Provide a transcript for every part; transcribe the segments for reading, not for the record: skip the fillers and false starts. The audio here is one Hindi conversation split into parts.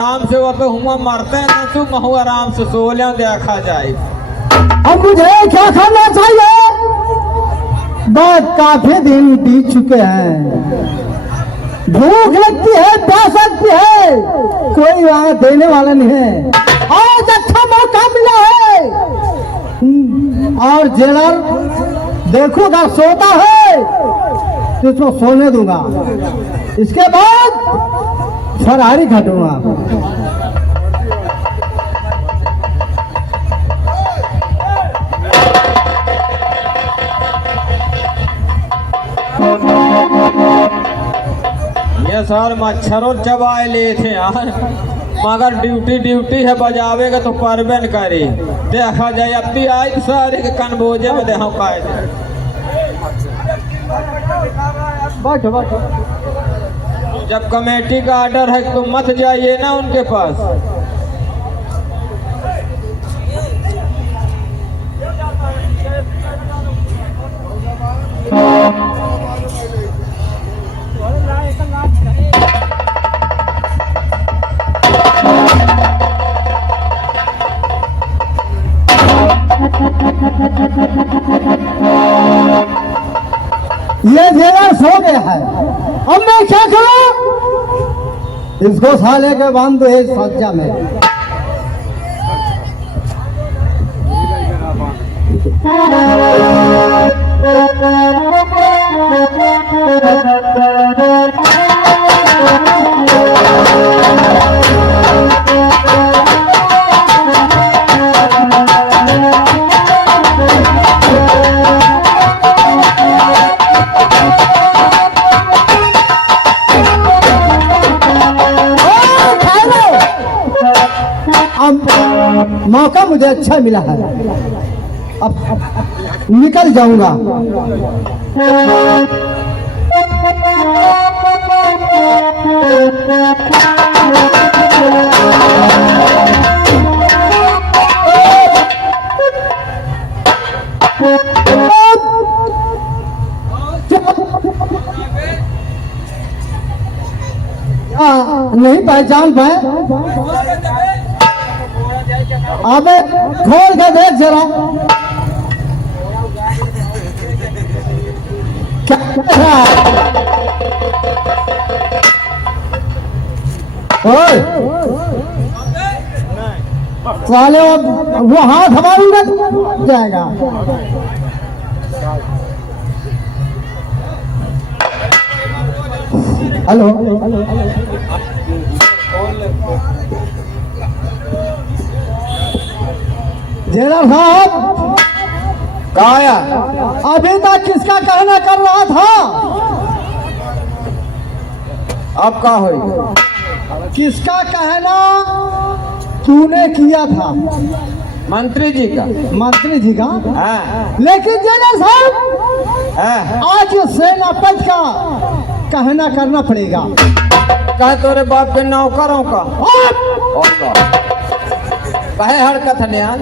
आराम से वहाँ पे हुआ मरते हैं तो तुम महू आराम से सो ले देखा जाए। अब मुझे क्या करना चाहिए? बात काफी दिन बीत चुके हैं, भूख लगती है, प्यास लगती है, कोई वहां देने वाला नहीं है। आज अच्छा मौका मिला है और जेलर देखूंगा सोता है तो इसको सोने दूंगा, इसके बाद फरारी घटूंगा। ये सर मच्छरों चबाए ले थे यार, मगर ड्यूटी है, बजावेगा तो परबे न करे। देखा जाए अब भी आई तो सारे के कनबोजे में देखो पाए बैठो बैठो। जब कमेटी का ऑर्डर है तो मत जाइए ना उनके पास। ये जेलर सो गया है, अब मैं क्या करूं? इसको साले के बांध दो एक सज्जा में। मौका मुझे अच्छा मिला है, अब निकल जाऊंगा। नहीं पहचान पाए? अबे खोल के देख जरा। साले वो हाथ हमारूंगा जाएगा। हेलो जेलर साहब, काया अभी तक किसका कहना कर रहा था? अब का हो? किसका कहना तूने किया था? मंत्री जी का। मंत्री जी का? हाँ। लेकिन जेलर साहब, हाँ। आज सेनापति का कहना करना पड़ेगा। कहे तोरे बाप के नौकरों का कहे हरकत है आज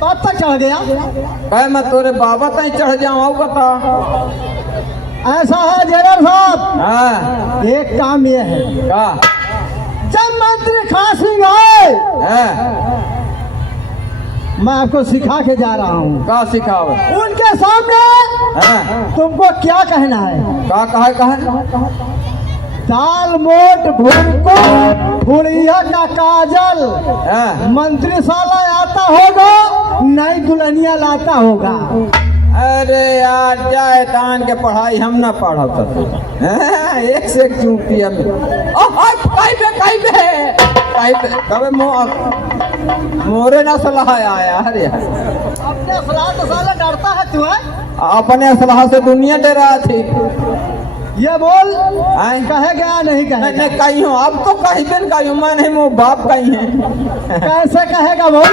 बात तक चढ़ गया। कहे मैं तोरे बाबा तक चढ़ जाऊँ बता। ऐसा है जेलर साहब। हाँ। एक काम ये है, का? जब मंत्री खास सिंह आए, मैं आपको सिखा के जा रहा हूँ। का सिखाओ? उनके सामने तुमको क्या कहना है? का कहे? दाल मोट भुनको फुड़िया का काजल, मंत्री साला आता होगा, नई दुल्हनिया लाता होगा। अरे यार जाए तान के पढ़ाई हम ना पढ़ा एक से एक चूटिया में कभी मोरे ना सलाह आया। अरे अपने सलाह तो साला डरता है तू है? अपने सलाह से दुनिया डरा थी। ये बोल कहे गया नहीं कहे? नहीं कहीं हूँ, अब तो कहीं दिन कहीं हूँ, मैं नहीं वो बाप कहीं है। कैसे कहेगा बोल?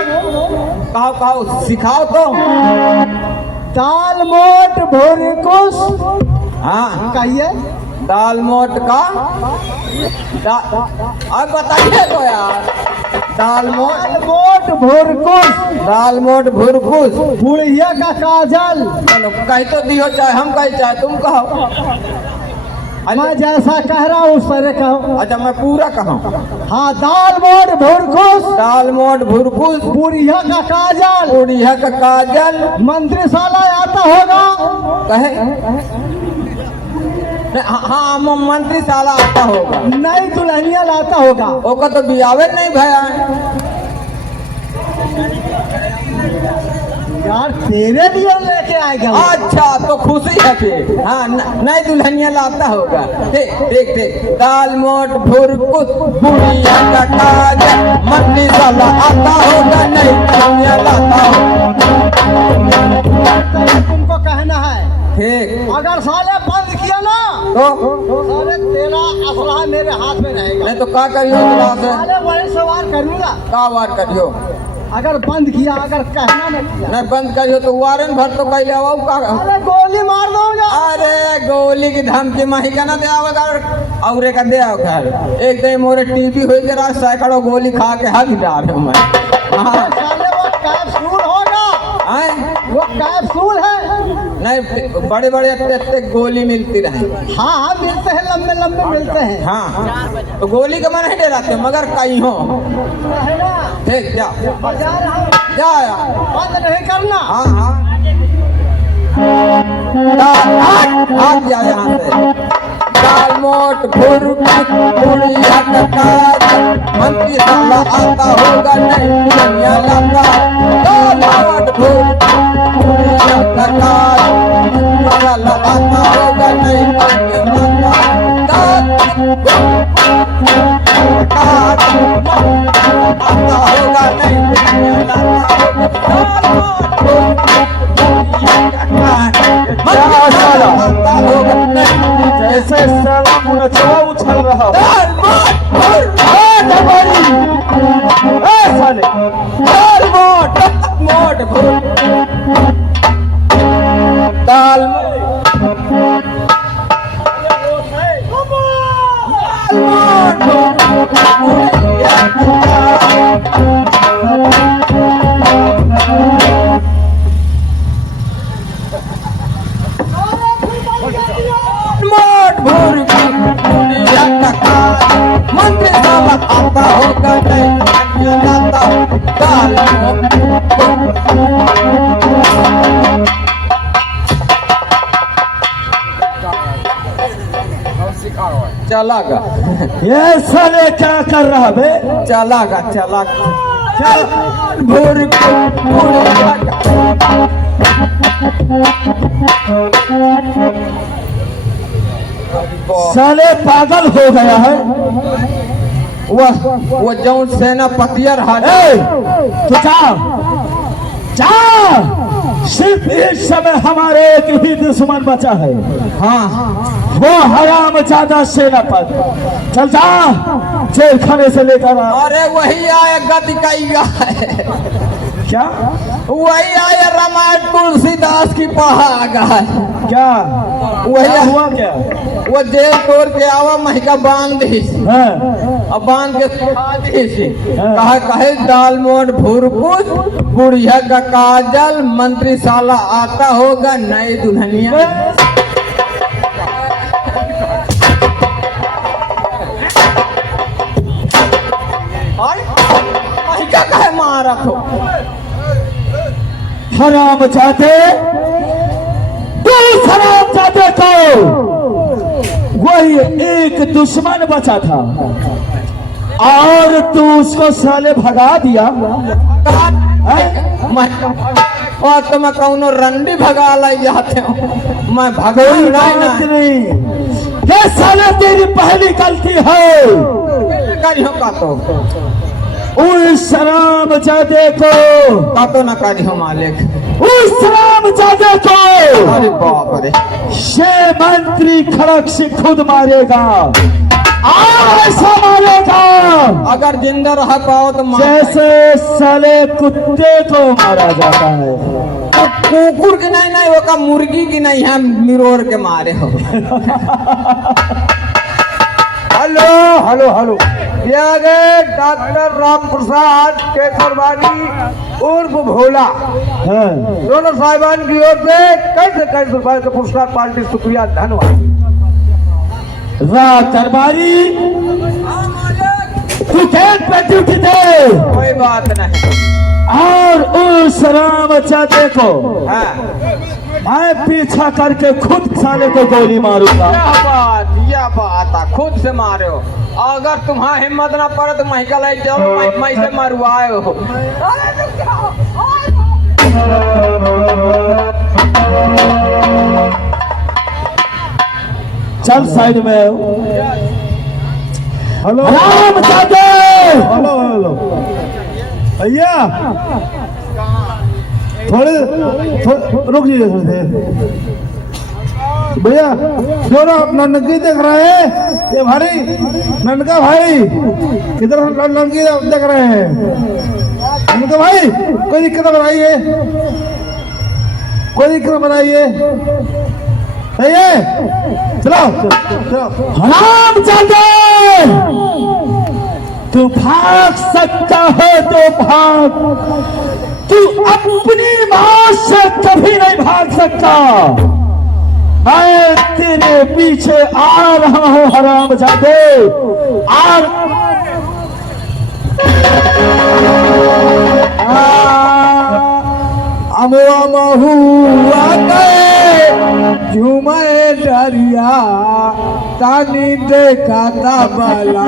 कहो सिखाओ तो। दाल मोट भुरकुस। हाँ कहिए। दाल मोट का अब बताइए तो यार। दाल मोट भुरकुस। दाल मोट भुरकुस फुड़िया का काजल। चलो कहीं तो दियो, चाहे हम कहीं चाहे तुम कहो। मैं जैसा कह रहा हूँ उस तरह कहो। अच्छा मैं पूरा कहूँ। हाँ, दाल मोट भुरकुस, दाल मोट भुरकुस, बुढ़िया का काजल, बुढ़िया का काजल, मंत्रिशाला आता होगा। कहे हाँ मंत्रिशाला आता होगा। नई दुल्हनिया लाता होगा। ओका तो बियावे नहीं भया। यार तेरे लिए लेके आएगा। अच्छा तो खुशी है फिर। हाँ नई दुल्हनिया लाता होगा। देख देख देख, दाल मोट भुरकुस, बुढ़िया का काजल, मंत्रिशाला आता होगा, नई दुल्हनिया लाता होगा। तुमको कहना है ठीक। अगर साले बंद किया ना तो साले तेरा असला मेरे हाथ में रहेगा। नहीं तो क्या करियो? साले वही सवार करूंगा। का वार करियो? अगर बंद किया, अगर कहना नहीं किया, नहीं बंद करियो तो वारन भर तो कह लिया का। अरे गोली मार दूंगा। अरे गोली की धमकी माही का ना दे आवेगा और का दे घर। एक दिन मोरे टीवी हो गया, सैकड़ों गोली खा के हक डाल मैं। हाँ साले वो कैप्सूल होगा। वो कैप्सूल है। नहीं बड़े बड़े इतने गोली मिलती रहे। हाँ हाँ मिलते हैं, लंबे लंबे मिलते हैं। हाँ तो गोली का मन नहीं डराते मगर कहीं हो। ठीक जा बजा रहा हूँ, जा। बंद नहीं करना। हाँ हाँ भाग जा यहाँ से। दाल मोट भुरकुस, बुढ़िया का काजल, मंत्रिशाला आता होगा, नई दुल्हनिया लाता। दाल मोट भुरकुस, बुढ़िया का काजल, मंत्रिशाला आता होगा, नई दुल्हनिया लाता। दाल आता होगा, नई दुल्हनिया लाता। जैसे साला मुनचवा उछल रहा। साले मोट दाल मोट भुरकुस, बुढ़िया का काजल, मंत्रिशाला आता होगा, नई दुल्हनिया लाता। दाल चलागा। ये साले क्या कर रहा बे? चलागा चलागा। भुरकुस, बुढ़िया का साले पागल हो गया है। वो जौन सेनापतिया रहा। तू जा, सिर्फ इस समय हमारे एक ही दुश्मन बचा है। हाँ वो हराम ज्यादा सेनापति। चल जा, जेल खाने से लेकर आ। अरे वही आया गतिकैया है। क्या वही आया रामायण तुलसीदास की पहागा है। क्या वही हुआ क्या? वो जेल तोड़ के आवा महिका बांध दी। हाँ। अब बांध के खा दी। कहा कहे दाल मोट भुरकुस, बुढ़िया का काजल, मंत्रिशाला आता होगा, नई दुल्हनिया। महिका कहे मारा तो हराम जाते, तू हराम जाते को वही एक दुश्मन बचा था और तू उसको साले भगा दिया। और तो मैं कौनो रंडी भगा लाई जाते हूँ। मैं भगोई नहीं। ये साले तेरी पहली गलती है। करियो का तो उस राम जादे को का तो न करियो मालिक। उस राम जादे को अरे बाप रे, ये मंत्री खड़क से खुद मारेगा। ऐसा मारेगा अगर जिंदा रह पाओ तो जैसे साले कुत्ते को मारा जाता है। कुकुर की नहीं वो का मुर्गी की नहीं है, मिरोर के मारे हो। हेलो हेलो हेलो, ये आ गए डॉक्टर राम प्रसाद केसरवानी उर्फ भोला। हाँ। दोनों साहिबान की ओर से कैसे रुपए के पुरस्कार पार्टी शुक्रिया धन्यवाद। वाह दरबारी, तू गेट पे ड्यूटी दे कोई बात नहीं। और उस रामचाचे को हाँ, मैं पीछा करके खुद साले को गोली मारूंगा। यह बात है, खुद से मारे हो। अगर तुम्हारा हिम्मत ना पड़े तो मैं कल जाओ, मैं से मरवाए हो। चल साइड में। हेलो रामचाचे, हेलो हेलो भैया, थोड़े रुक जाइए थोड़ी देर। भैया क्यों ना ननकी देख रहे हैं? ये भाई ननका भाई किधर ननकी देख रहे हैं? ननका भाई कोई दिक्कत बनाइए, कोई दिक्कत बनाइए। सही है, चलो चलो। रामचाचे, तू भाग सकता है तो भाग, तू अपनी मां से कभी नहीं भाग सकता। मैं तेरे पीछे आ रहा हूं हरामजादे। अमुआ गए झूमे डरिया तानी देखा था बला।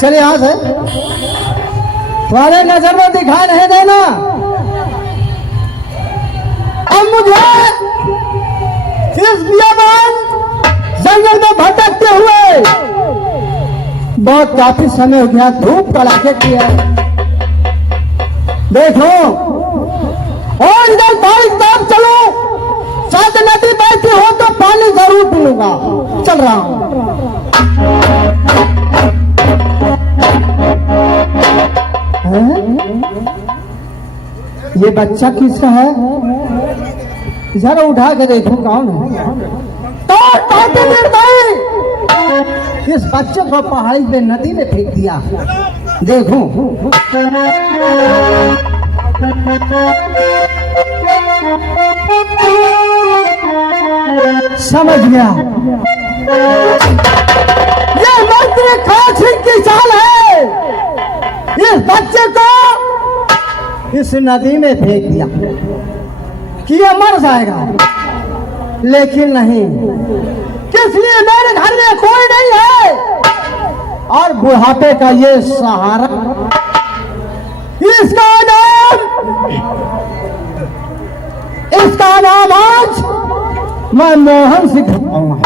चलिए यहां से, तुम्हारे नजर में दिखाई नहीं देना। अब मुझे इस बियाबान जंगल में भटकते हुए बहुत काफी समय हो गया, धूप कड़ाके की है। देखो और इधर बारिश तब चलो, शायद नदी बहती हो तो पानी जरूर पीऊंगा। चल रहा हूं। ये बच्चा किसका है? जरा उठा के देखो कौन है। तो इस बच्चे को पहाड़ी पे नदी में फेंक दिया। देखो समझ गया, ये मंत्री खासिंग की चाल है। इस बच्चे को इस नदी में फेंक दिया कि ये मर जाएगा, लेकिन नहीं, इसलिए मेरे घर में कोई नहीं है और बुढ़ापे का ये सहारा। इसका नाम आज मैं मोहन सिंह रखूंगा,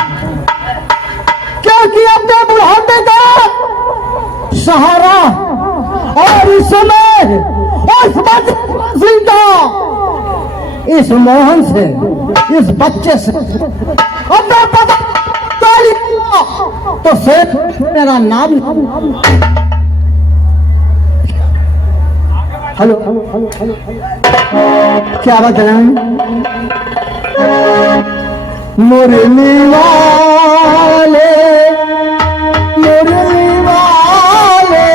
क्योंकि अपने बुढ़ापे का सहारा और इस समय इस मोहन से, इस बच्चे से अपना पता तो सेठ मेरा नाम। हेलो, क्या बात है? मुरली वाले, मुरली वाले,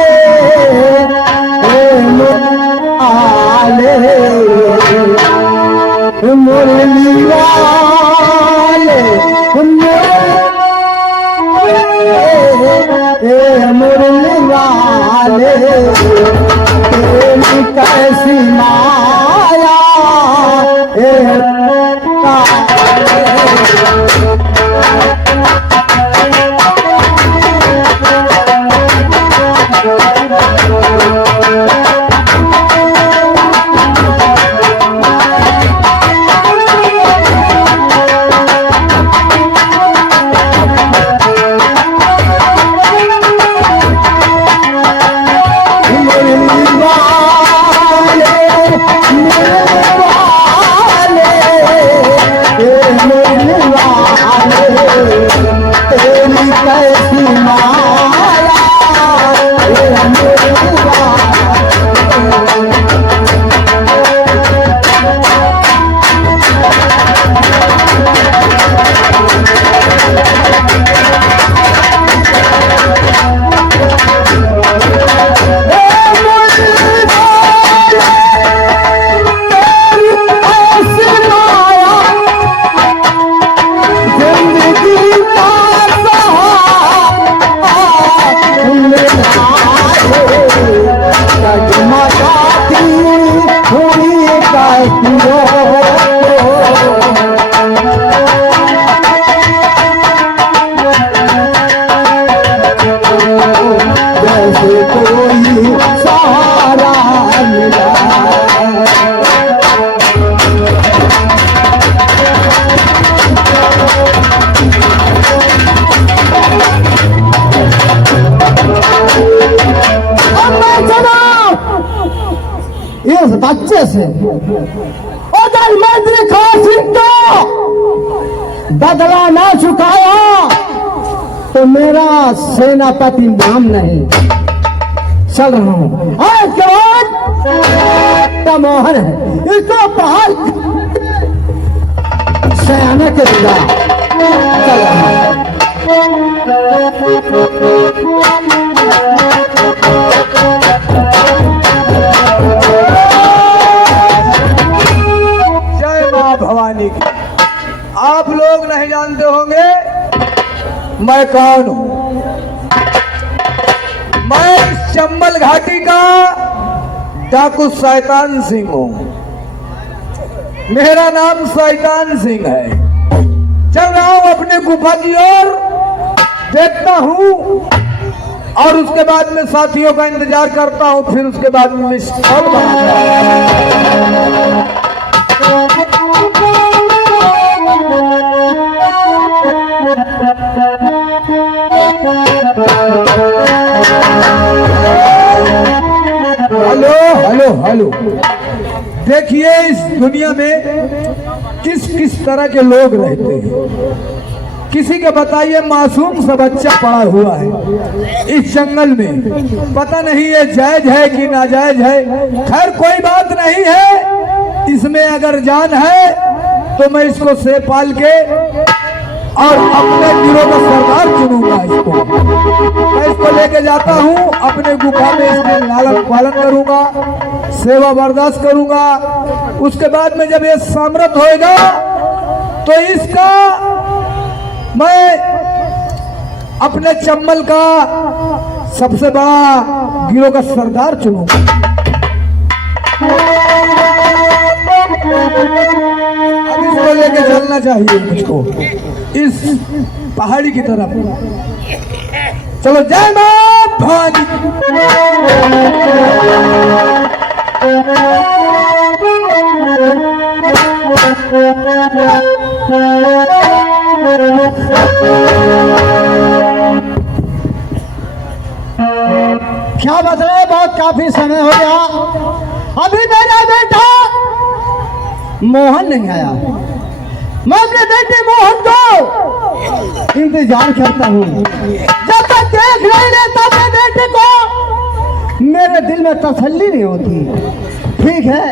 मुरली वाले, मुरली वाले, कैसी माया बच्चे से अगर मंत्री खान सिंह का बदला ना चुकाया तो मेरा सेनापति नाम नहीं। चल रहा हूं। आज के बाद मोहन है, इसको बाहर सयाने के दिला। चल रहा हूं। जय मां भवानी की। आप लोग नहीं जानते होंगे मैं कौन हूं। मैं इस चंबल घाटी का डाकू शैतान सिंह हूं। मेरा नाम शैतान सिंह है। चल रहा हूं अपने गुफा की ओर, देखता हूं और उसके बाद में साथियों का इंतजार करता हूं। फिर उसके बाद में हेलो हेलो हेलो। देखिए इस दुनिया में किस किस तरह के लोग रहते हैं। किसी के बताइए मासूम सा बच्चा पड़ा हुआ है इस जंगल में, पता नहीं ये जायज है कि नाजायज है। खैर कोई बात नहीं है, इसमें अगर जान है तो मैं इसको से पाल के और अपने गिरोह का सरदार चुनूंगा। इसको मैं इसको लेके जाता हूँ अपने गुफा में, इसका लालन पालन करूंगा, सेवा बर्दाश्त करूंगा। उसके बाद में जब ये समृद्ध होएगा तो इसका मैं अपने चंबल का सबसे बड़ा गिरोह का सरदार चुनूंगा। अब इसको लेके चलना चाहिए मुझको इस पहाड़ी की तरफ। चलो जय मां भवानी। क्या बदले, बहुत काफी समय हो गया, अभी मेरा बेटा मोहन नहीं आया। मैं अपने बेटे मोहन को इंतजार करता हूँ। जब तक देख नहीं लेता अपने बेटे को मेरे दिल में तसल्ली नहीं होती। ठीक है,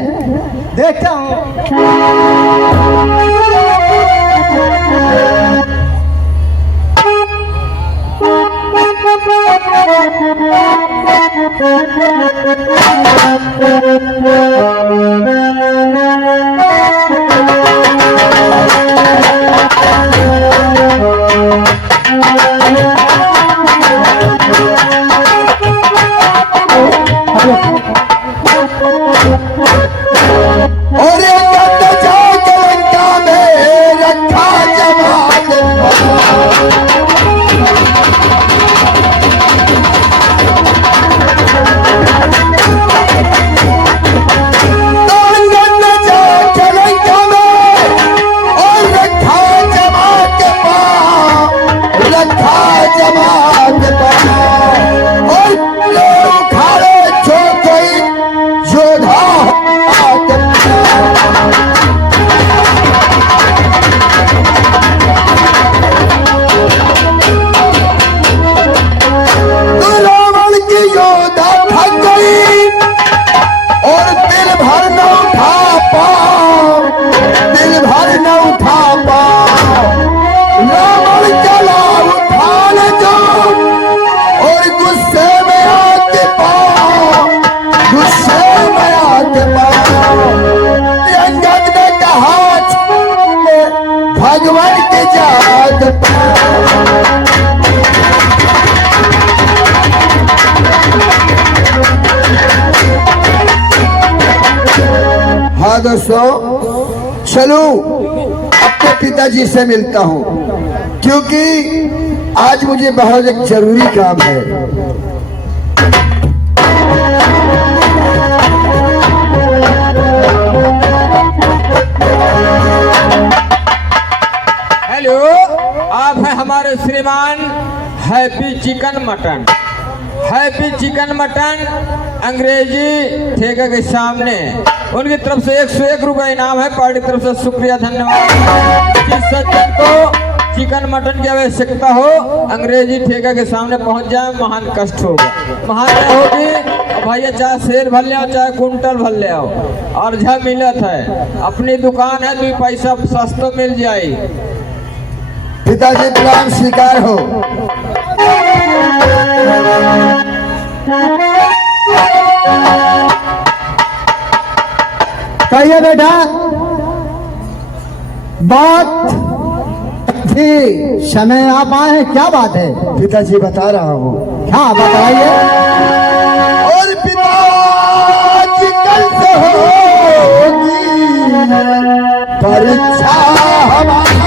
देखता हूँ। और रखा जमात भगवान के जात हाँ दोस्तों, चलो अपने पिताजी से मिलता हूँ क्योंकि आज मुझे बहुत एक जरूरी काम है। हेलो, आप है हमारे श्रीमान happy chicken mutton. Happy chicken mutton अंग्रेजी ठेके के सामने उनकी तरफ से 101 रुपये इनाम है। पार्टी की तरफ से शुक्रिया, धन्यवाद। जिस सज्जन को चिकन मटन की आवश्यकता हो अंग्रेजी ठेका के सामने पहुंच जाए, महान कष्ट होगा, महान होगी। भैया चाहे शेर भर ले आओ चाहे कुंटल भर ले आओ, और जब मिलत है अपनी दुकान है 2 पैसा सस्ता मिल जाए। पिताजी गुलाम स्वीकार हो। कहिए बेटा, बात थी समय आप आए, क्या बात है? पिताजी बता रहा हूँ। क्या बताइए? और पिताजी कल से होगी परीक्षा हमारी।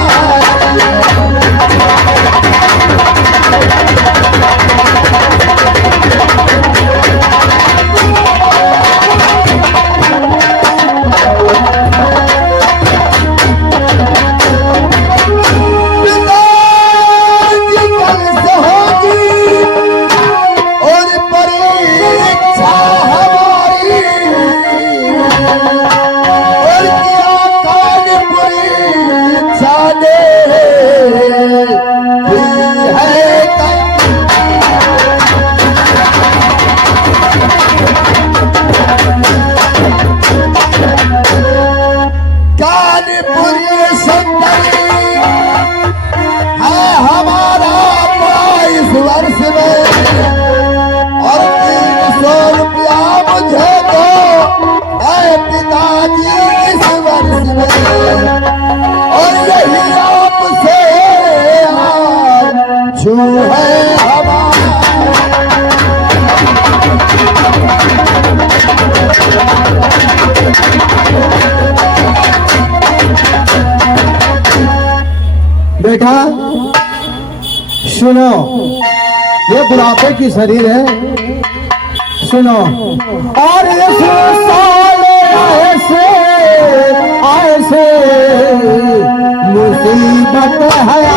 बेटा सुनो, ये बुढ़ापे की शरीर है, सुनो। और इस साल ऐसे ऐसे मुसीबत है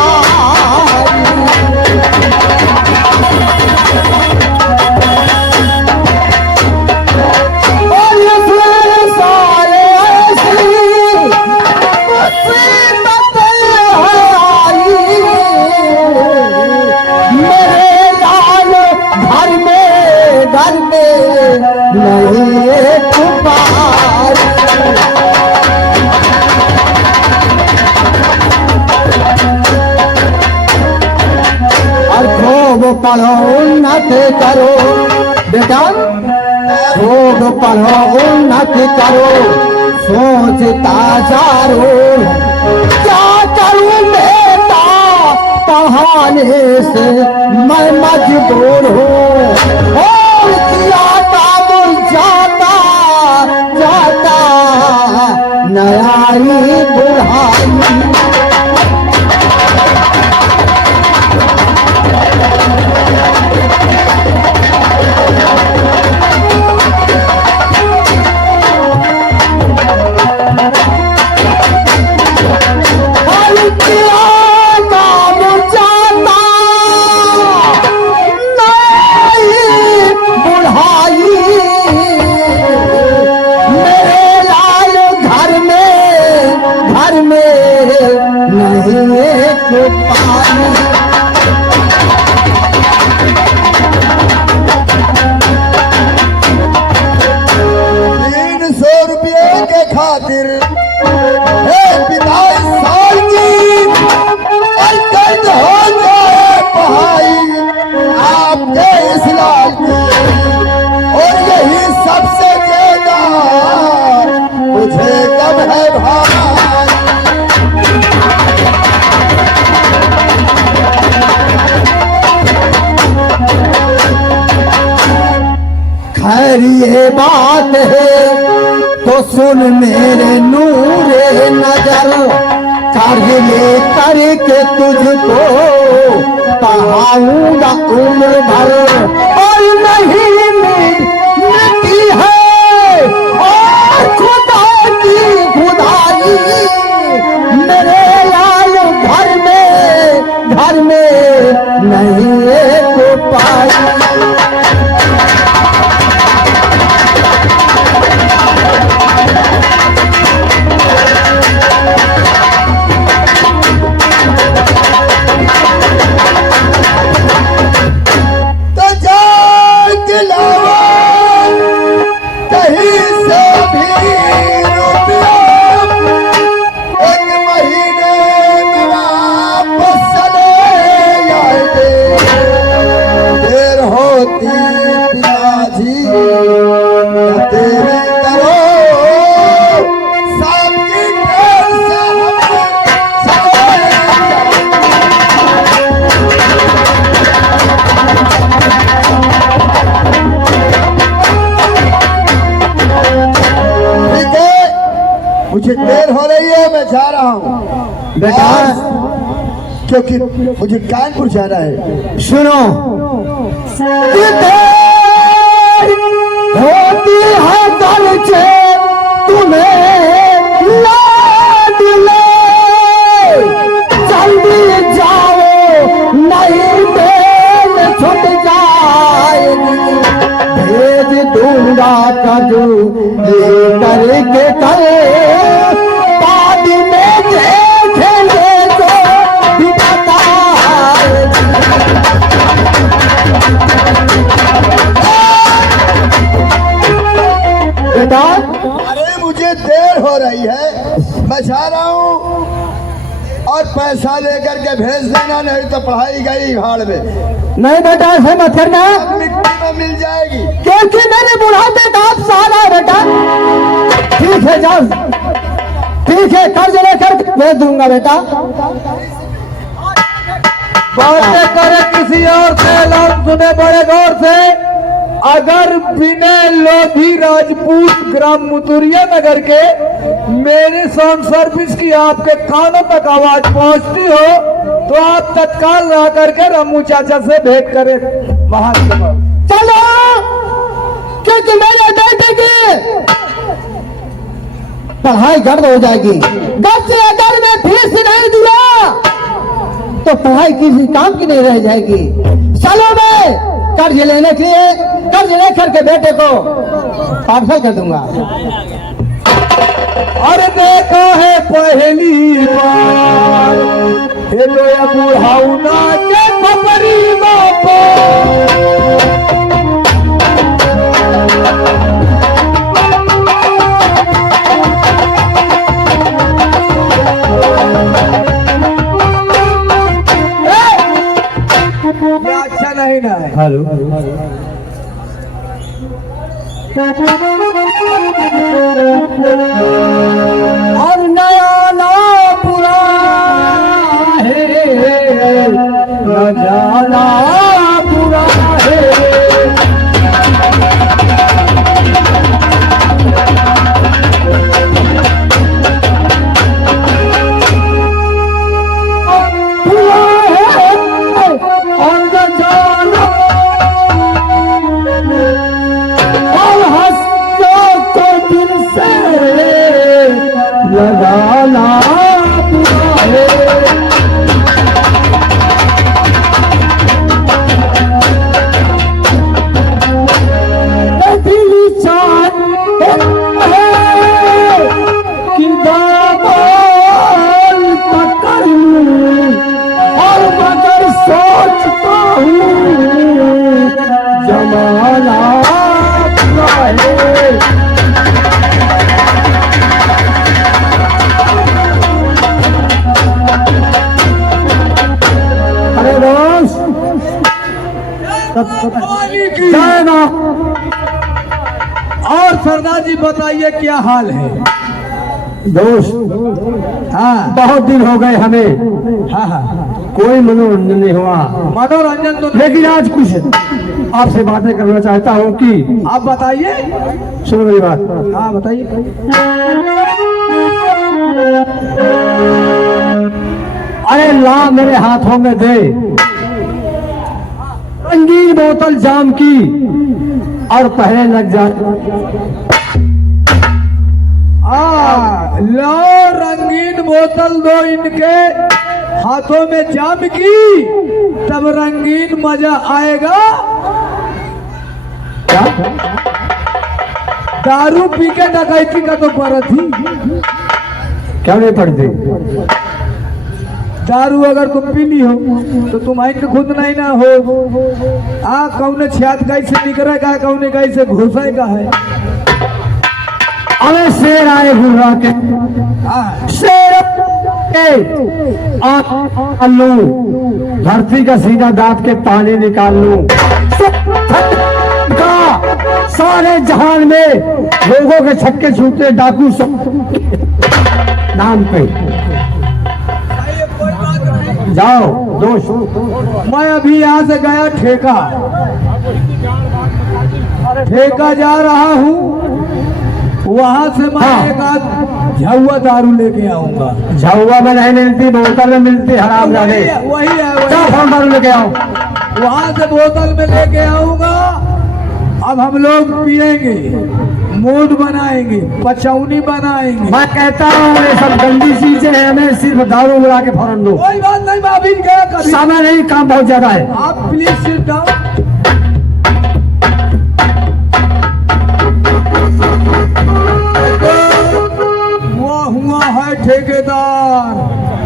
पढ़ो उन्नति करो बेटा, खूब पढ़ो उन्नति करो, सोचता जारो क्या करूं बेटा, पढ़ाने से मैं मजबूर हूँ। और किया काम जाता जाता नयाई बुढ़ाई। ये बात है तो सुन मेरे नूरे नजर, कार्य करके तुझको पढ़ाऊंगा उम्र भर। और नहीं मिलती है और खुदा की खुदाई, मेरे लाल घर में नहीं को पाई। बेटा क्योंकि मुझे कानपुर जाना है। सुनो, होती है गलचे तुम्हें लाड ले, जल्दी जाओ नहीं देर छूट जाएगी, भेज दूंगा कजू लेकर के कल, बाद में देखेंगे जो बिताता बेटा। अरे मुझे देर हो रही है, मैं जा रहा हूँ और पैसा लेकर के भेज देना, नहीं तो पढ़ाई गई भाड़ में। नहीं बेटा ऐसे मत करना, मिट्टी में मिल जाएगी। क्योंकि मेरे बुढ़ापे का आप सहारा है बेटा। ठीक है जाओ, ठीक है कर्ज लेकर भेज दूंगा बेटा। बातें करे किसी और से, नाम सुने बड़े गौर से। अगर विनय लोधी राजपूत ग्राम मुतुरिया नगर के मेरी साउंड सर्विस की आपके कानों तक आवाज पहुंचती हो तो आप तत्काल ला करके रामू चाचा से भेंट करें। महात्मा चलो, क्योंकि मेरे बेटे की पढ़ाई गर्द हो जाएगी। 10 से अगर मैं फीस नहीं दिया तो पढ़ाई किसी काम की नहीं रह जाएगी। चलो, मैं कर्ज लेने के लिए कर्ज लेकर के बेटे को पार्सल कर दूंगा। अरे देखा है पहली बार हेलो या बुढ़ाउना के खबरी बापो, अच्छा नहीं ना है। हेलो, और नया ना बुरा है, न जाना बुरा है। बुरा है और न जाना, और हंसो तो दिल से लगाना बुरा है। दिली चाँद है कि दामन पकड़ लूं, और मगर सोचता हूँ जमाना बुरा है। अरे दोस्त, जय मां। और सरदार जी बताइए क्या हाल है? दोस्त, हाँ बहुत दिन हो गए हमें, हाँ हाँ, कोई मनोरंजन नहीं हुआ, मनोरंजन तो लेकिन आज कुछ आपसे बातें करना चाहता हूँ कि आप बताइए। सुनो मेरी बात। हाँ बताइए। अरे ला मेरे हाथों में दे रंगीन बोतल जाम की, और पहले लग जा। लो रंगीन बोतल दो इनके हाथों में जाम की, तब रंगीन मजा आएगा। दारू पी के डकैती का तो पर थी, क्या नहीं पढ़ते? दारू अगर तुम पी ली हो तो तुम आइन खुद नहीं ना हो। कौन छात कैसे निकलेगा, कौन कैसे घुसेगा है। अरे शेर आए हुआ के, शेर के लू, धरती का सीधा दांत के पानी निकाल लू, सारे जहान में लोगों के छक्के छूटे डाकू सब नाम पे। जाओ दोस्त, मैं अभी यहाँ से गया ठेका जा रहा हूँ। वहाँ से मैं हाँ। एक आध झाउआ दारू लेके आऊंगा। झाउआ में नहीं मिलती, बोतल में मिलती, हराम जाने। वही है चल वही। फोन दारू लेके आओ। वहाँ से बोतल में लेके आऊंगा। अब हम लोग पिएंगे, मूड बनाएंगे, पचौनी बनाएंगे। मैं कहता हूँ ये सब गंदी चीजें हैं, हमें सिर्फ दारू मिला के फौरन दो। कोई बात नहीं, मैं अभी गया कभी। समय नहीं, काम बहुत ज्यादा है। आप प्लीज सिट डाउन। हुआ है ठेकेदार,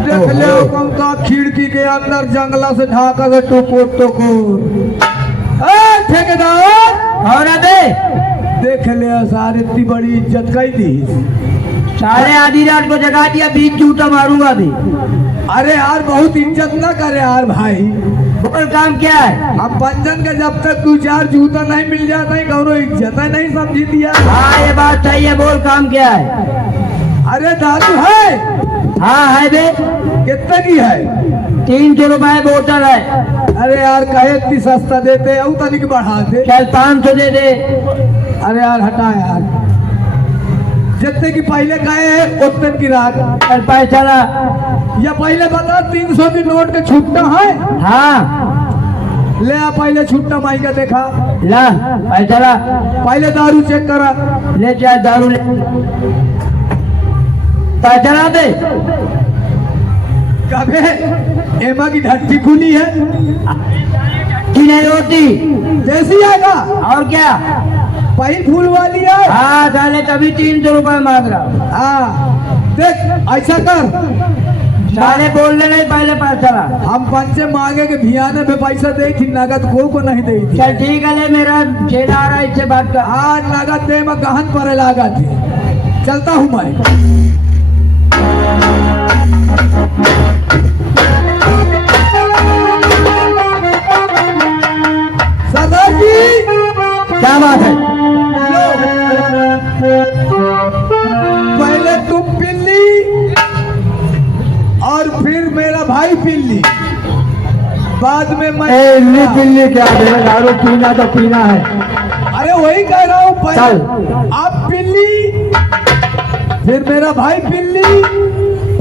देख ले कौन का खिड़की के अंदर जंगला से ढाका से टुकुर। ठेकेदार और अबे देख ले सारे इतनी बड़ी इज्जत कही दी। सारे आधी रात को जगा दिया, 20 जूता मारूंगा अभी। अरे यार बहुत इज्जत ना करे यार भाई। बोल काम क्या है? हम पंजन का जब तक 2-4 जूता नहीं मिल जाता है कौनो इज्जत है नहीं समझी दिया। हाँ ये बात सही है, बोल काम क्या है? अरे दारू है? हाँ है बे, कितने की है? 300 रुपए बोतल है। अरे यार कहे इतनी सस्ता देते हैं तनिक बढ़ाते। चल 500 दे दे। अरे यार हटा यार, जितने की पहले कहे हैं उतने की रात। चल पैसा ला। या पहले बता 300 की नोट के छुट्टा है? हाँ ले आ पहले छुट्टा माई का देखा। ला पैसा ला। पहले दारू चेक करा। ले चाहे दारू ले, पैसा ला दे। कबे एमा की ढट्टी खुली है? की नहीं रोटी जैसी आएगा और क्या? पही फूल वाली है। हाँ साले तभी 300 रुपए मांग रहा। हाँ देख ऐसा कर, साले बोलने नहीं, पहले पैसा ला। हम पंचे मांगे के भियाने में पैसा दे थी, नगद को नहीं दे थी। चल ठीक है, ले मेरा चेला आ रहा है, इससे बात कर। आज नगद दे में गहन पर लागत है। चलता हूँ मैं। सरदार जी क्या बात है? लो, पहले तुम पिल्ली और फिर मेरा भाई पिल्ली, बाद में मैं। इल्ली पिल्ली क्या है? दारू पीना तो पीना है। अरे वही कह रहा हूँ, चल। पहले आप पिल्ली, फिर मेरा भाई पिल्ली,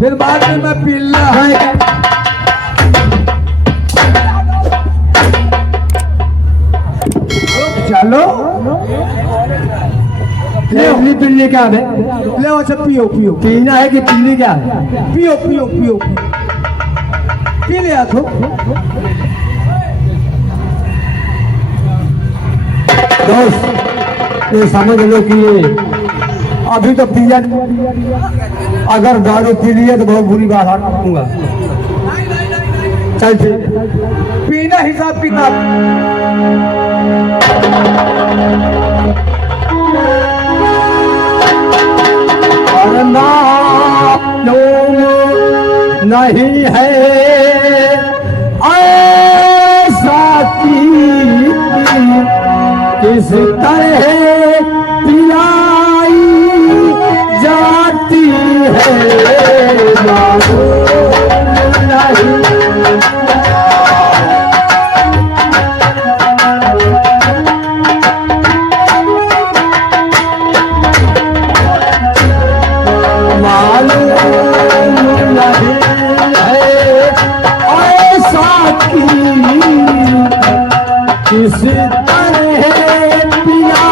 फिर बाद में मैं पिल्ला है। चलो इल्ली पिल्ली क्या है? ले अच्छा पियो पियो पीना है कि पीनी क्या है? पियो पियो पियो पी ले आखो। दोस्त ये समझ लो कि ये अभी तो पिया, अगर दारू पी लिया तो बहुत बुरी बात आऊंगा। चल ठीक, पीना हिसाब किताब। और मालूम नहीं है ऐसा की किस तरह पिलाई जाती है, मालूम नहीं। किस तरह पिलाई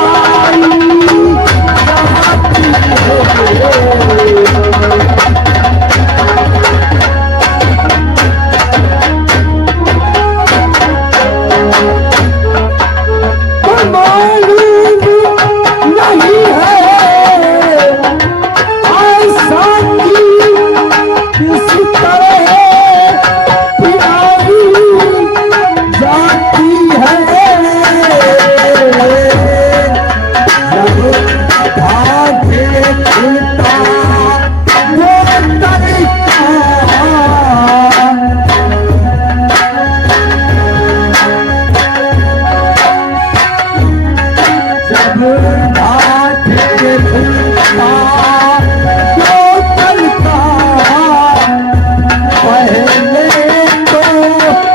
जाती है, मालूम नहीं है ऐसा की किस तरह पिलाई जाती है। जब भाग्य खुलता वो तरीका, जब भाग्य खुलता वो तरीका, पहले तो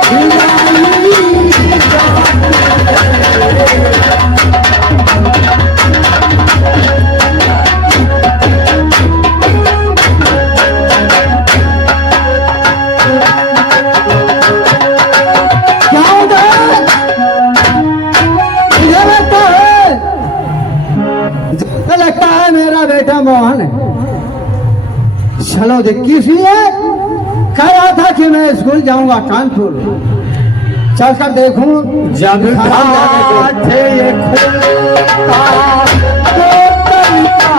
हिलाई जाती मेरा बेटा मोहन है। चलो देखी सी है, कह रहा था कि मैं स्कूल जाऊंगा कानपुर, चल कर देखूं। जब घाट ये खुलता तो तलता,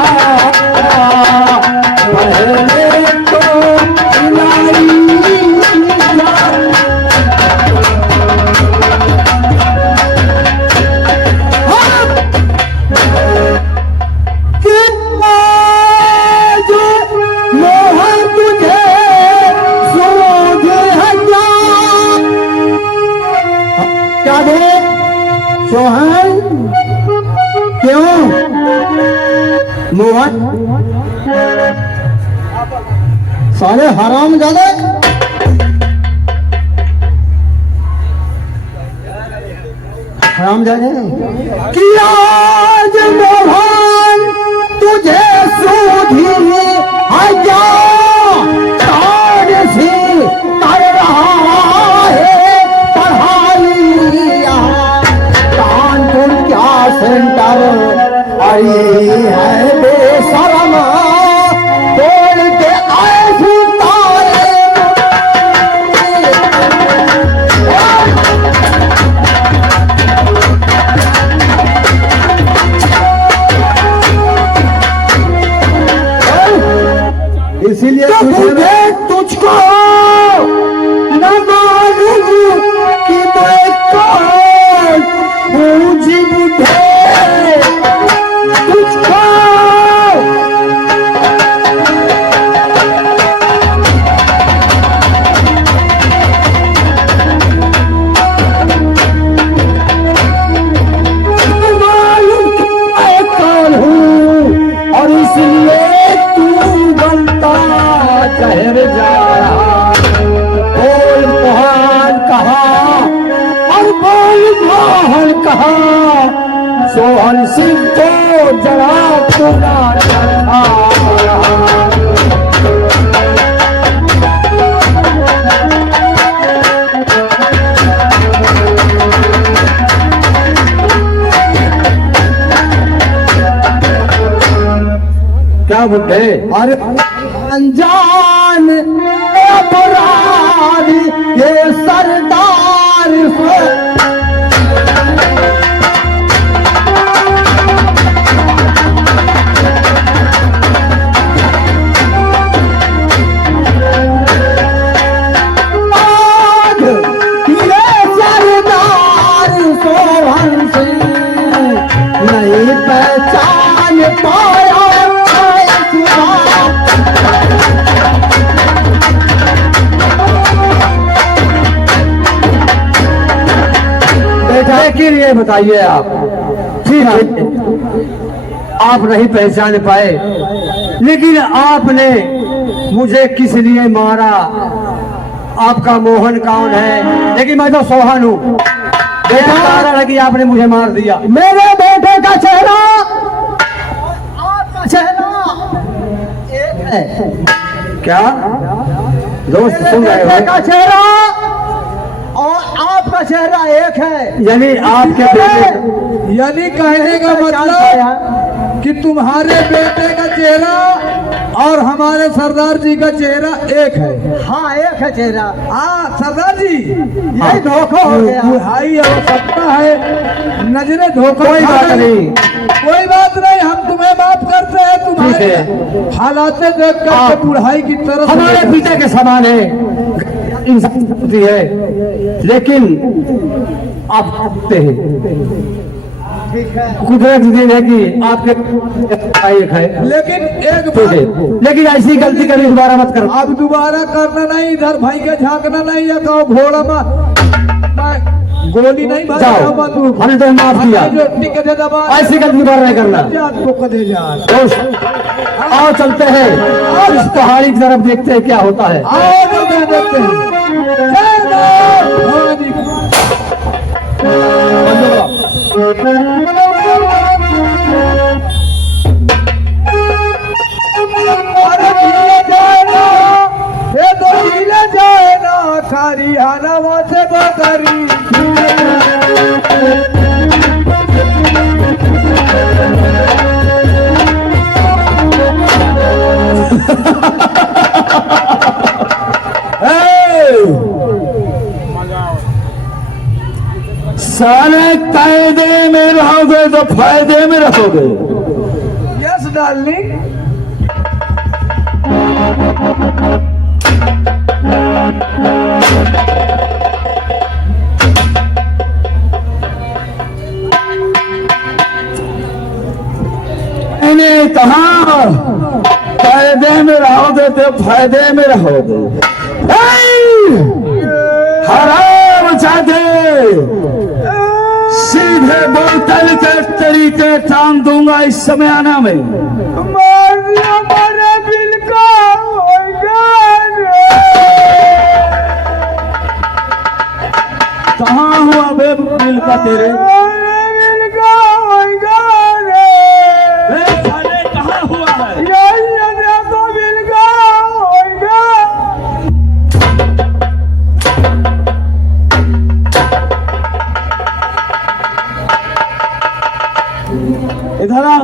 पहले तो लाई सोहन, क्यों मोहन साले हराम ज्यादा कि आज मोहन तुझे सूधी आजा तार से कर रहा है पढ़ाई कानपुर क्या सेंटर, अरे है बेशरम बोल के ऐसी तारे इसीलिए तुझको न मालूम कि मैं कौन पूंजी बुढ़े तुझको मालूम कि मैं कौन हूँ, और इसलिए तू बनता जहर जा रहा। बोल मोहन कहा, और बोल मोहन कहा, सोहन सिंह को जरा तुला चढ़ा रहा। क्या बुढ़े, अरे अनजान अपराधी ये सरदार से ये सरदार सोहन सिंह नहीं पहचान पाया लेकिन ये बताइए आप, ठीक है आप नहीं पहचान पाए, लेकिन आपने मुझे किस लिए मारा? आपका मोहन कौन है? लेकिन मैं तो सोहन हूँ। कारण है कि आपने मुझे मार दिया। मेरे बेटे का चेहरा, आपका चेहरा एक है। क्या दोस्त सुन रहे हो? का चेहरा और आपका चेहरा एक है, यानी आपके बेटे, यानी कहने का मतलब कि तुम्हारे बेटे का चेहरा और हमारे सरदार जी का चेहरा एक है। हाँ एक है चेहरा। हाँ सरदार जी, यही धोखा हो गया। बुढ़ाई आवश्यकता है, नजरे धोखा। कोई बात नहीं, कोई बात नहीं, हम तुम्हें माफ करते हैं। तुम्हारे हालात देख कर बुढ़ाई की तरफ हमारे पिता के समान है, इंसान होती है, लेकिन आप सकते हैं कुदरत दिन है कि आपके एक है, लेकिन एक बात, लेकिन ऐसी गलती कभी दोबारा मत करो। अब दोबारा करना नहीं, इधर भाई के झांकना नहीं, या कहो घोड़ा में गोली नहीं जाओ, हमने तो माफ किया, ऐसी गलती दोबारा नहीं करना। दोस्त आओ चलते हैं और इस पहाड़ी की तरफ देखते हैं क्या होता है। आओ तो क्या देखते हैं। अरे धीरे जाना, ये तो धीरे जाना, खारी आना वहाँ से बकरी। साले कायदे में रहोगे तो फायदे में रहोगे। Yes darling. मैंने कहा कायदे में रहोगे तो फायदे में रहोगे। हराम जादे, सीधे बोतल के तरीके टांग दूंगा इस समय आना में। हमारे बिल का कहाँ हुआ बे बिल का तेरे? बिल का साले कहाँ हुआ है? तो बिल का इधर आ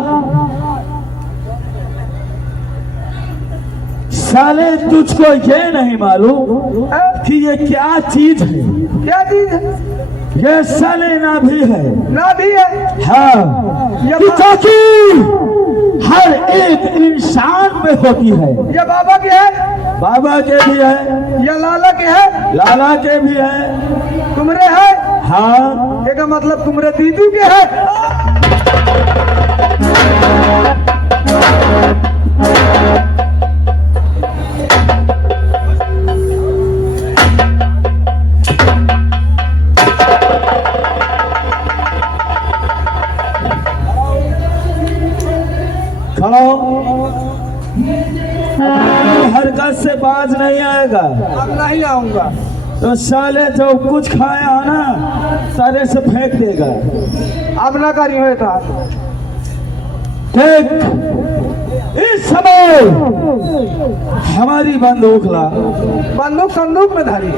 साले, तुझको ये नहीं मालूम कि ये क्या चीज है? क्या चीज है? ये साले ना भी है। ना भी है। हाँ, ये क्योंकि हर एक इंसान में होती है। ये बाबा के है, बाबा के भी है, ये लाला के है, लाला के भी है, तुमरे है। हाँ, ये का मतलब तुमरे दीदी के है। खड़ो, हरकत से बाज नहीं आएगा। अब नहीं आऊंगा। तो साले जो कुछ खाया ना सारे से फेंक देगा। अब ना करिए था। देख, इस समय हमारी बंदूक ला। बंदूक संदूक में धरी।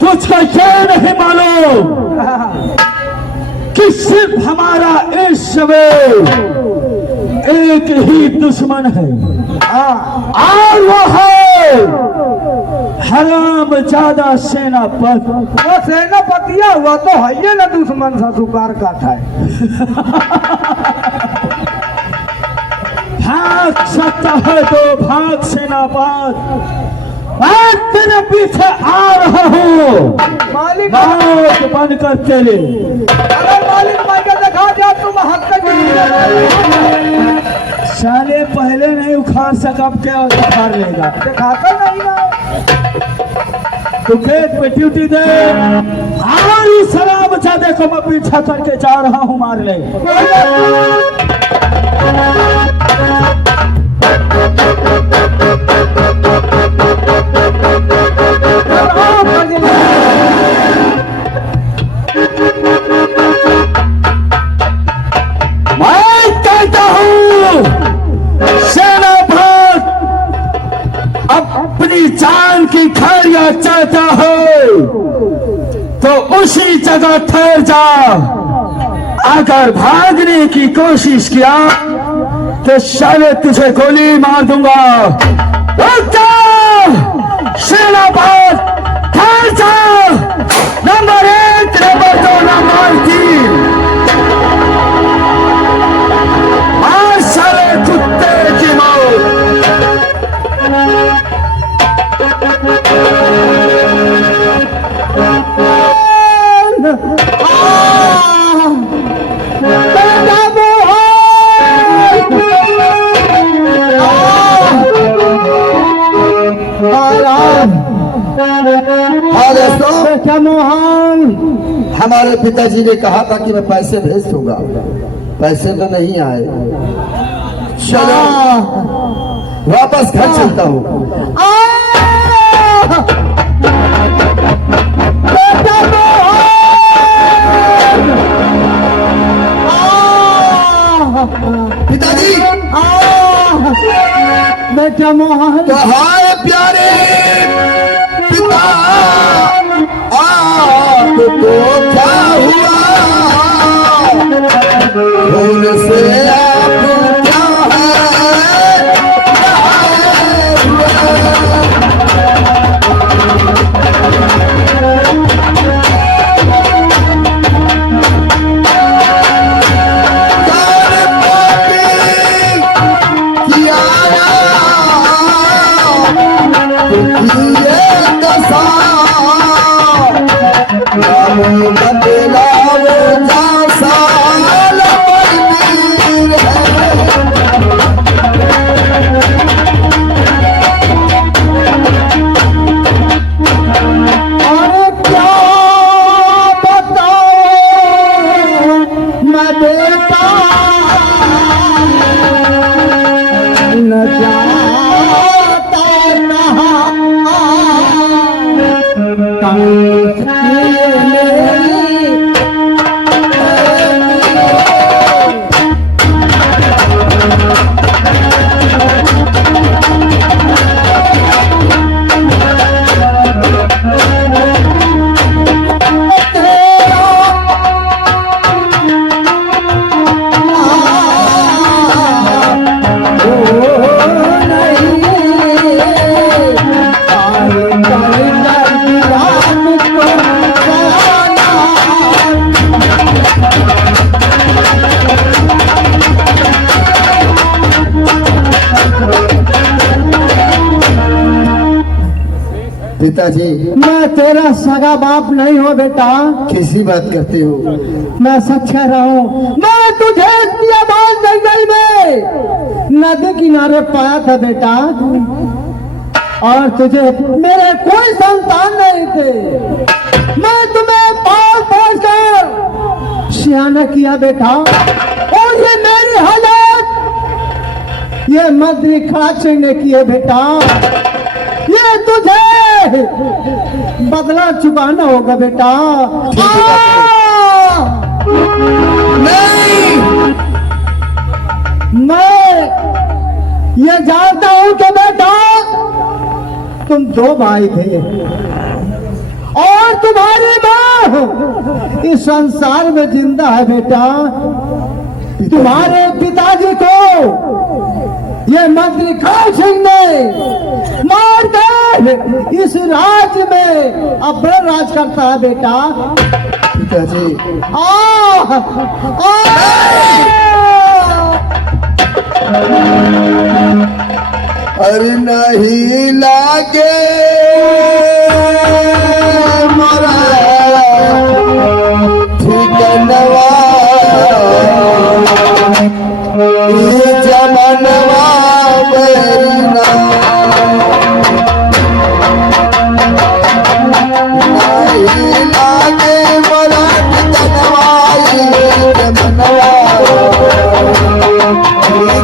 तुझको ये नहीं मालूम कि सिर्फ हमारा इस समय एक ही दुश्मन है, और वो है हराम ज्यादा सेनापति। वो सेनापतिया हुआ तो है ये ना दुश्मन सा सुकार का था। भाग सकता है तो भाग सेनापति, मैं तेरे पीछे आ रहा हूँ मालिक मौत बनकर तेरे। अगर मालिक माइकल देखा जा तुम हक साले पहले नहीं उखाड़ सका, अब क्या उखाड़ लेगा? दिखाता नहीं ना। तू खेत पे ड्यूटी दे, हमारी सलाम जादे को मैं पीछा करके जा रहा हूँ मारने। मैं कहता हूँ सेनापति अपनी जान की खैरिया चाहता हो तो उसी जगह ठहर जा। अगर भागने की कोशिश किया तो साले तुझे गोली मार दूंगा। सेनापति ठहर जा। Number 1, number 2, number 3। मार साले कुत्ते की मौत। हाँ दोस्तों, क्या मोहन, हमारे पिताजी ने कहा था कि मैं पैसे भेज दूंगा, पैसे तो नहीं आए। चलो वापस घर चलता हूँ। पिताजी बेटा मोहन, तो हाय प्यारे पिता, आपको क्या हुआ? खून से आप क्या है दुखिए दशा नाम बदलाव जा साल वीर है। अरे क्या बताओ मैं बेटा न जाता कहाँ कंस की मेरी पिताजी मैं तेरा सगा बाप नहीं हो बेटा। किसी बात करते हो? मैं सच कह रहा हूँ। मैं तुझे दियाबान जंगल में नदी किनारे पाया था बेटा, और तुझे मेरे कोई संतान नहीं थे। मैं तुम्हें पाल पोस कर सियाना किया बेटा, और ये मेरी हालत ये मंत्री खाच ने किए बेटा। ये तुझे बदला चुकाना होगा बेटा। नहीं, मैं ये जानता हूं कि बेटा तुम दो भाई थे, और तुम्हारी मां इस संसार में जिंदा है बेटा। तुम्हारे पिताजी को ये मंत्री खान सिंह ने मार कर इस राज्य में अपना राज करता है बेटा। पिताजी अरे नहीं लागे मरा ठिकनवा जमनवा बेरना नहीं लागे मरा ठिकनवा जमनवा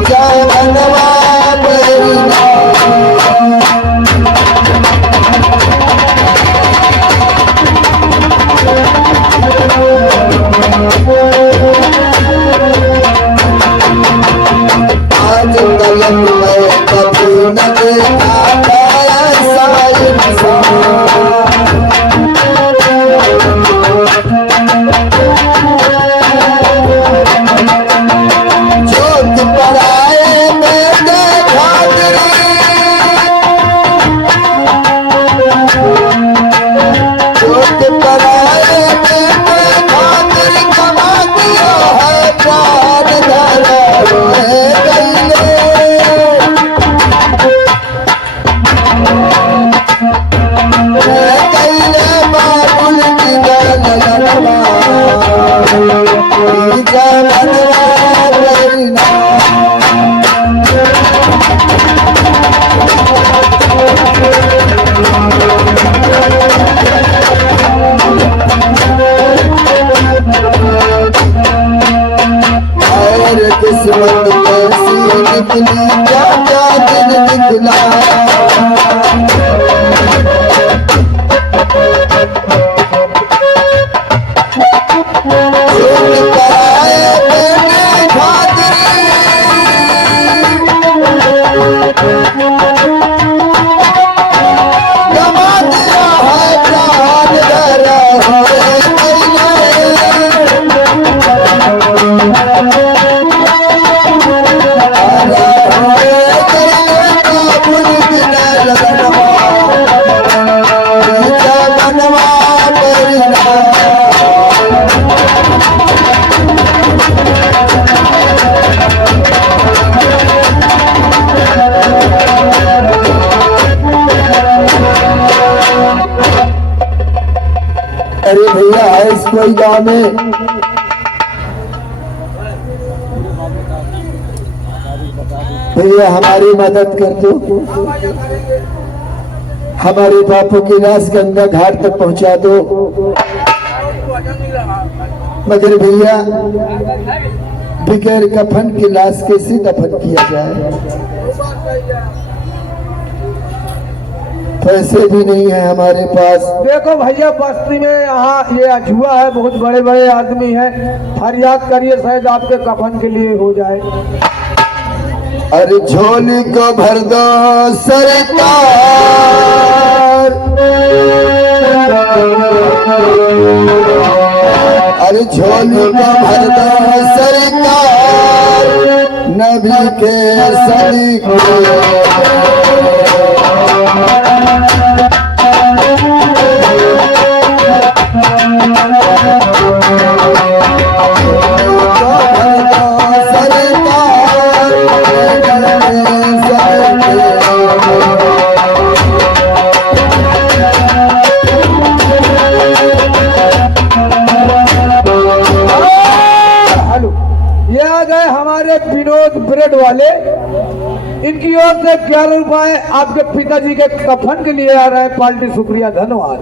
जमनवा बेरना। आज तलक मैं कभी न देखा ऐसा इंसान। जोत पराए मेरे खातिर, जोत पराए मेरे खातिर कमा दिया है प्राण धरा रोए गईले। गईले बाबुल की गलनवा जमनवा बेरना। और किस्मत कैसी निकली, क्या क्या दिन निकला। जोत पराए मेरे खातिर, कमा दिया है प्राण धरा रोए गईले। कोई गांव में भैया हमारी मदद कर दो, हमारे बापू की लाश गंगा घाट तक पहुंचा दो। मगर भैया बगैर कफन की लाश कैसे दफन किया जाए? पैसे भी नहीं है हमारे पास। देखो भैया बस्ती में यहाँ ये अछुआ है, बहुत बड़े बड़े आदमी हैं, फरियाद करिए शायद आपके कफन के लिए हो जाए। अरे झोली को भर दो सरकार, अरे झोली को भर दो सरकार, नबी के सलीके विनोद ब्रेड वाले, इनकी ओर से 11 रुपए आपके पिताजी के कफन के लिए आ रहा है पार्टी। शुक्रिया, धन्यवाद।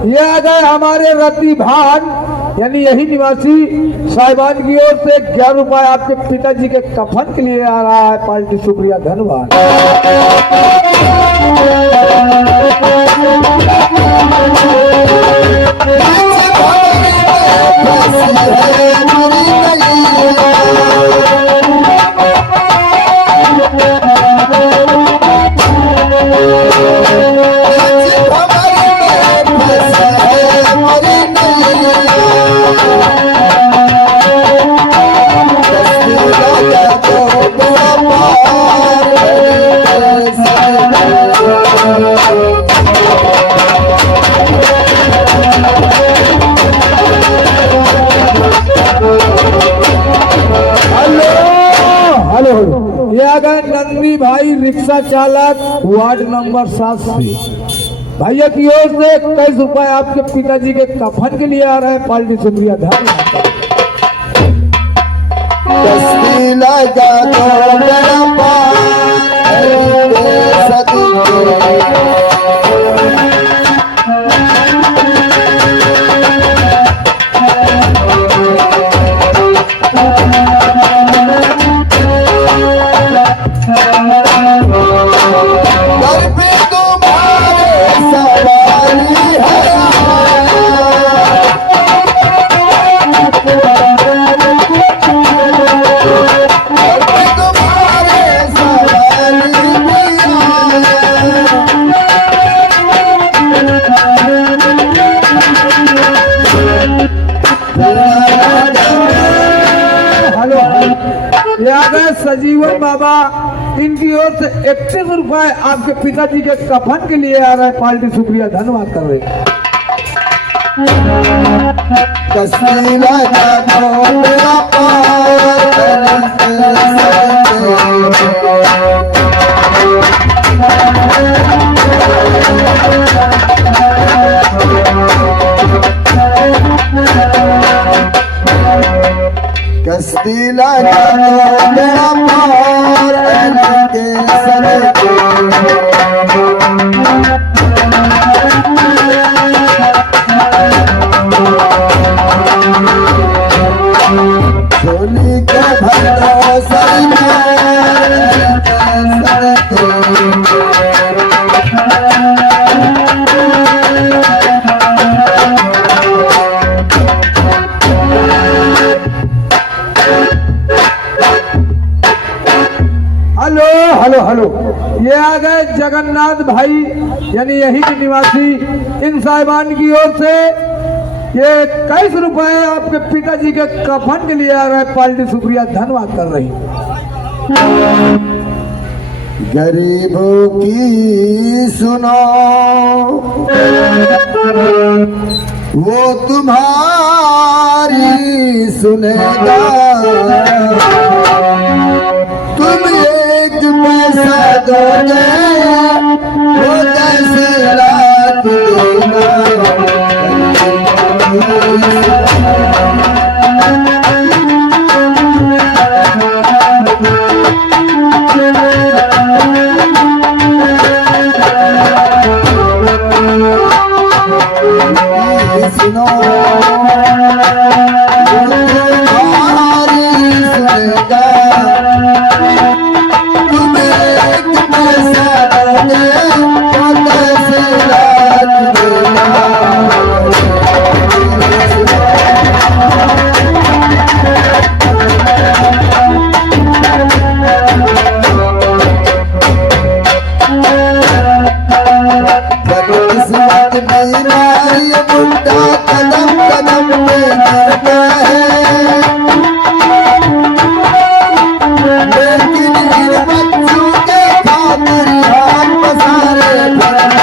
ये आ गए हमारे रति भान यानी यही निवासी साहिबान की ओर से 11 रुपए आपके पिताजी के कफन के लिए आ रहा है पार्टी। शुक्रिया, धन्यवाद। ये आ गए नंदी भाई रिक्शा चालक वार्ड नंबर 7 से, भैया की ओर से 21 रुपए आपके पिताजी के कफन के लिए आ रहे हैं पार्टी। शुक्रिया, धन्यवाद। सजीवन बाबा, इनकी ओर से 31 रुपए आपके पिताजी के कफन के लिए आ रहा है पार्टी। शुक्रिया, धन्यवाद कर रहे हैं। कस्ती लगा दो मेरा पार के समय झोली को भर दो सरकार, जगन्नाथ भाई यानी यही के निवासी इन साहिबान की ओर से ये 21 रुपए आपके पिताजी के कफन के लिए आ रहा है। पार्टी शुक्रिया धन्यवाद कर रही। गरीबों की सुनो वो तुम्हारी सुनेगा। तुम एक पैसा दोगे वो 10 लाख देगा। सुनो तुम्हारी सुनेगा। तुम एक पैसा दोगे वो 10 लाख देगा। किस्मत नहीं मारी बुढ़ा कदम कदम पे मरता है। लेकिन इन बच्चों के खातिर हाथ पसारे भरना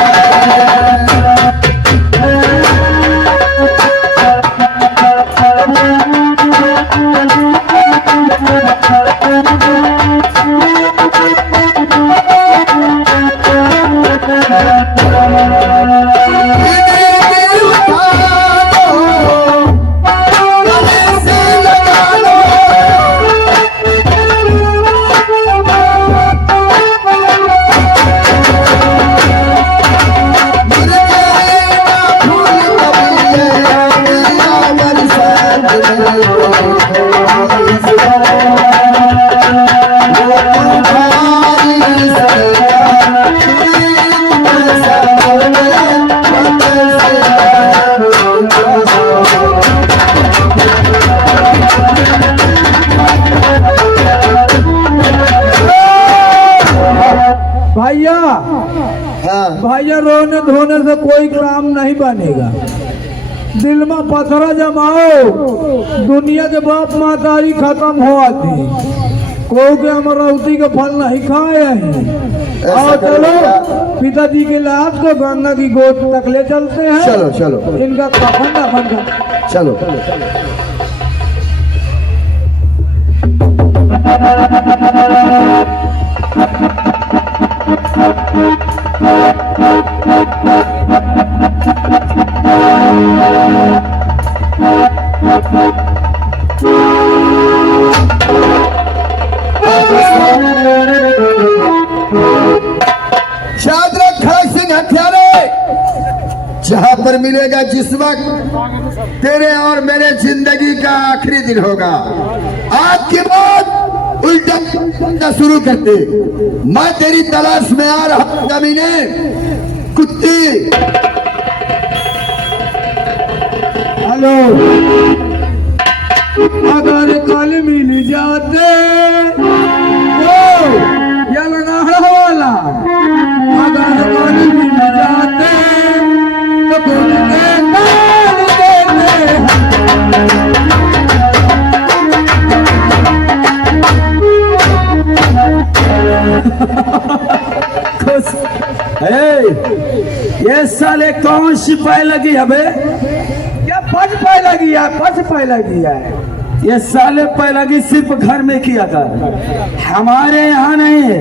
भैया रोने धोने से कोई काम नहीं बनेगा। दिल में पत्थरा जमाओ। दुनिया के बाप माता ही खत्म हो आती। कोई के अमरावती का फल नहीं खाए हैं। और चलो पिताजी के लाश को गंगा की गोद तक ले चलते हैं। चलो चलो इनका कफन दफन कर चलो। शादरक खाक सिंह हथियारे जहां पर मिलेगा जिस वक्त तेरे और मेरे जिंदगी का आखिरी दिन होगा। आज के बाद उल्टा शुरू कर दे। मैं तेरी तलाश में आ रहा हूं कमीने कुत्ती। हेलो अगर कल मिल जाते या लगा वाला अगर कल मिल जाते तो खुद के नाम ये साले कौन सी पाए लगी हबे? क्या 5 पाए लगी है? 5 पाए लगी है। ये साले पाए लगी सिर्फ घर में किया कर, हमारे यहाँ नहीं है।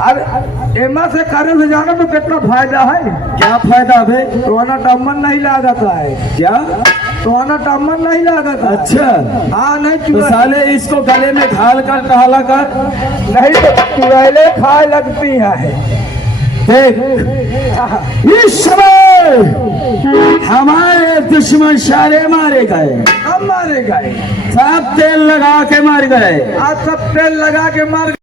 अब एमा से करे से जाना तो कितना फायदा है। क्या फायदा बे? रोना टम्मन नहीं लागता है। क्या रोना टम्मन नहीं लागता? अच्छा हाँ नहीं तो साले इसको गले में घाल कर टहला कर। नहीं तो चुड़ैले खाए लगती है। देख इस समय हमारे दुश्मन सारे मारे गए। अब मारे गए? सब तेल लगा के मार गए। आज सब तेल लगा के मार